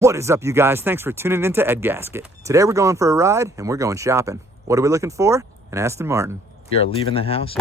What is up, you guys? Thanks for tuning into Ed Gasket. Today we're going for a ride and we're going shopping. What are we looking for? An Aston Martin. We are leaving the house.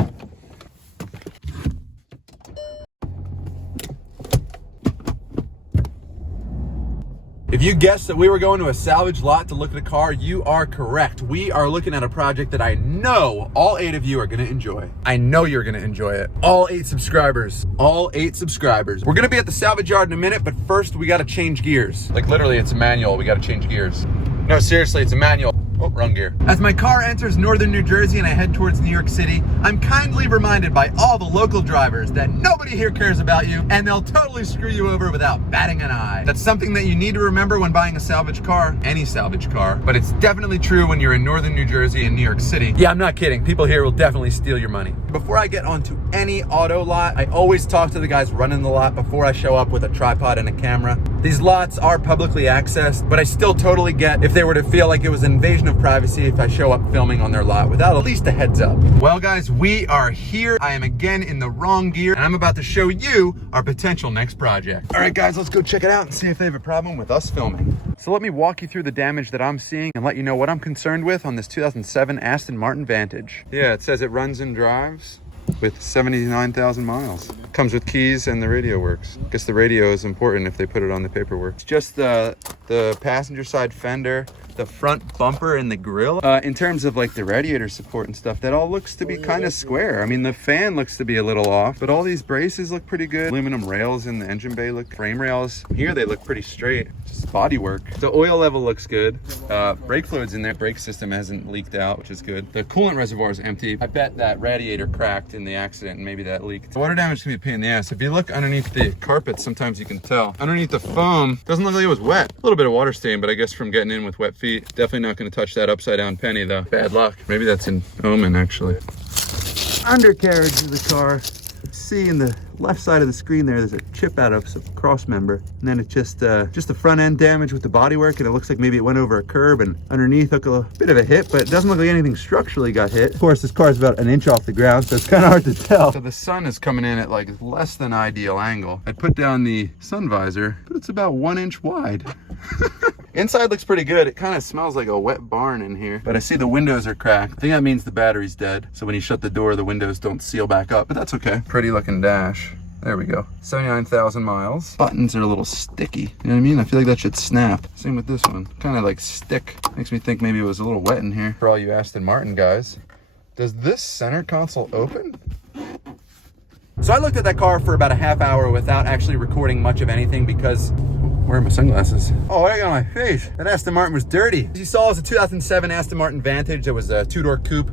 If you guessed that we were going to a salvage lot to look at a car, you are correct. We are looking at a project that I know all 8 of you are gonna enjoy. I know you're gonna enjoy it. All 8 subscribers. All 8 subscribers. We're gonna be at the salvage yard in a minute, but first we gotta change gears. Like literally, it's a manual. We gotta change gears. No, seriously, it's a manual. Oh, wrong gear. As my car enters northern New Jersey and I head towards New York City, I'm kindly reminded by all the local drivers that nobody here cares about you and they'll totally screw you over without batting an eye. That's something that you need to remember when buying a salvage car, any salvage car, but it's definitely true when you're in northern New Jersey and New York City. Yeah, I'm not kidding. People here will definitely steal your money. Before I get onto any auto lot, I always talk to the guys running the lot before I show up with a tripod and a camera. These lots are publicly accessed, but I still totally get if they were to feel like it was an invasion of privacy if I show up filming on their lot without at least a heads up. Well guys, we are here. I am again in the wrong gear and I'm about to show you our potential next project. All right guys, let's go check it out and see if they have a problem with us filming. So let me walk you through the damage that I'm seeing and let you know what I'm concerned with on this 2007 Aston Martin Vantage. Yeah, it says it runs and drives with 79,000 miles. Comes with keys and the radio works. Guess the radio is important if they put it on the paperwork. It's just the passenger side fender, the front bumper and the grille. In terms of like the radiator support and stuff, that all looks to be kind of square. I mean, the fan looks to be a little off, but all these braces look pretty good. Aluminum rails in the engine bay look, frame rails here, they look pretty straight. Just body work. The oil level looks good. Brake fluid's in there. Brake system hasn't leaked out, which is good. The coolant reservoir is empty. I bet that radiator cracked in the accident and maybe that leaked. Water damage can be a pain in the ass. If you look underneath the carpet, sometimes you can tell. Underneath the foam, doesn't look like it was wet. A little bit of water stain, but I guess from getting in with wet feet. Definitely not going to touch that upside down penny though. Bad luck. Maybe that's an omen actually. Undercarriage of the car. See in the left side of the screen there's a chip out of some cross member, and then it's just the front end damage with the bodywork, and it looks like maybe it went over a curb and underneath took a bit of a hit, but it doesn't look like anything structurally got hit. Of course, this car is about 1 inch off the ground, so it's kind of hard to tell. So the sun is coming in at like less than ideal angle. I'd put down the sun visor, but it's about 1 inch wide. Inside looks pretty good. It kind of smells like a wet barn in here, but I see the windows are cracked. I think that means the battery's dead. So when you shut the door, the windows don't seal back up, but that's okay. Pretty looking dash. There we go. 79,000 miles. Buttons are a little sticky. You know what I mean? I feel like that should snap. Same with this one. Kind of like stick. Makes me think maybe it was a little wet in here. For all you Aston Martin guys, does this center console open? So I looked at that car for about a half hour without actually recording much of anything because where are my sunglasses? Oh, I got my face. That Aston Martin was dirty. As you saw, it was a 2007 Aston Martin Vantage. It was a 2-door coupe.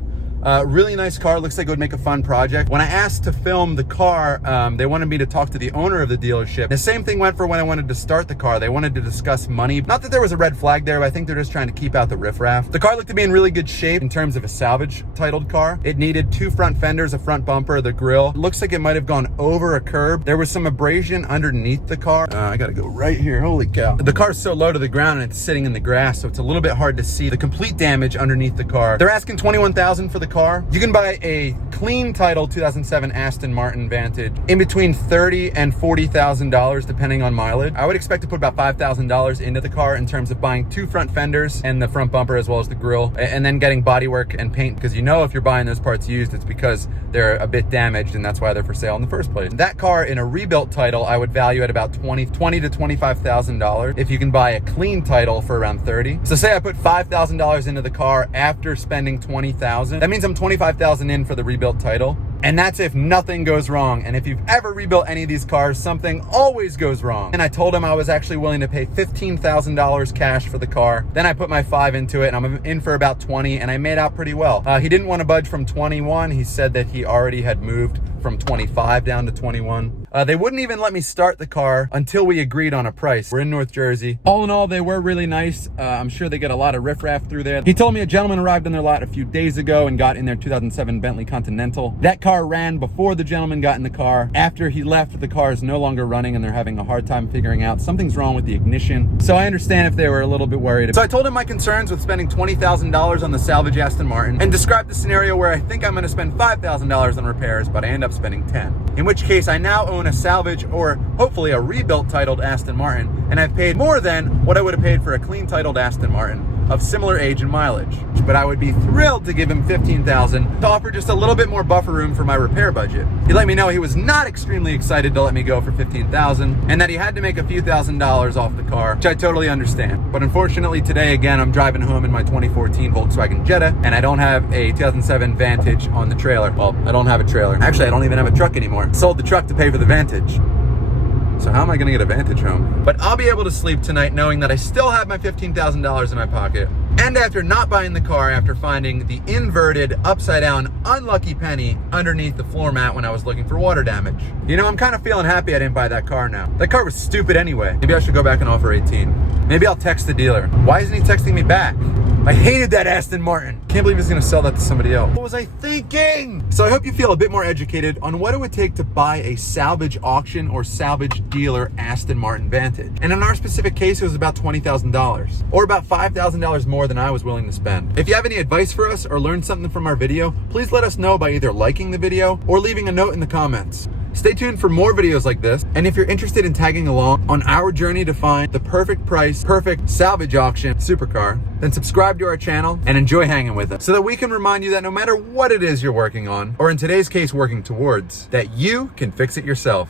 Really nice car. Looks like it would make a fun project. When I asked to film the car, they wanted me to talk to the owner of the dealership. The same thing went for when I wanted to start the car. They wanted to discuss money. Not that there was a red flag there, but I think they're just trying to keep out the riffraff. The car looked to be in really good shape in terms of a salvage titled car. It needed 2 front fenders, a front bumper, the grille. Looks like it might have gone over a curb. There was some abrasion underneath the car. I gotta go right here. Holy cow. The car's so low to the ground and it's sitting in the grass, so it's a little bit hard to see the complete damage underneath the car. They're asking $21,000 for the car. You can buy a clean title 2007 Aston Martin Vantage in between $30,000 and $40,000 depending on mileage. I would expect to put about $5,000 into the car in terms of buying 2 front fenders and the front bumper as well as the grille, and then getting bodywork and paint, because you know if you're buying those parts used, it's because they're a bit damaged and that's why they're for sale in the first place. That car in a rebuilt title I would value at about $20,000 to $25,000 if you can buy a clean title for around $30,000. So say I put $5,000 into the car after spending $20,000. That means I'm $25,000 in for the rebuilt title. And that's if nothing goes wrong. And if you've ever rebuilt any of these cars, something always goes wrong. And I told him I was actually willing to pay $15,000 cash for the car. Then I put my 5 into it and I'm in for about 20 and I made out pretty well. He didn't want to budge from 21. He said that he already had moved from 25 down to 21. They wouldn't even let me start the car until we agreed on a price. We're in North Jersey. All in all, they were really nice. I'm sure they get a lot of riffraff through there. He told me a gentleman arrived on their lot a few days ago and got in their 2007 Bentley Continental. That car ran before the gentleman got in the car. After he left, the car is no longer running and they're having a hard time figuring out something's wrong with the ignition. So I understand if they were a little bit worried. So I told him my concerns with spending $20,000 on the salvage Aston Martin and described the scenario where I think I'm gonna spend $5,000 on repairs, but I end up spending 10. In which case I now own a salvage or hopefully a rebuilt titled Aston Martin, and I've paid more than what I would have paid for a clean titled Aston Martin of similar age and mileage. But I would be thrilled to give him $15,000 to offer just a little bit more buffer room for my repair budget. He let me know he was not extremely excited to let me go for $15,000 and that he had to make a few $1,000s off the car, which I totally understand. But unfortunately today, again, I'm driving home in my 2014 Volkswagen Jetta, and I don't have a 2007 Vantage on the trailer. Well, I don't have a trailer. Actually, I don't even have a truck anymore. Sold the truck to pay for the Vantage. So how am I gonna get a Vantage home? But I'll be able to sleep tonight knowing that I still have my $15,000 in my pocket. And after not buying the car, after finding the inverted, upside down, unlucky penny underneath the floor mat when I was looking for water damage. You know, I'm kind of feeling happy I didn't buy that car now. That car was stupid anyway. Maybe I should go back and offer 18. Maybe I'll text the dealer. Why isn't he texting me back? I hated that Aston Martin. Can't believe he's gonna sell that to somebody else. What was I thinking? So I hope you feel a bit more educated on what it would take to buy a salvage auction or salvage dealer Aston Martin Vantage. And in our specific case, it was about $20,000 or about $5,000 more than I was willing to spend. If you have any advice for us or learned something from our video, please let us know by either liking the video or leaving a note in the comments. Stay tuned for more videos like this, and if you're interested in tagging along on our journey to find the perfect price, perfect salvage auction supercar, then subscribe to our channel and enjoy hanging with us so that we can remind you that no matter what it is you're working on, or in today's case working towards, that you can fix it yourself.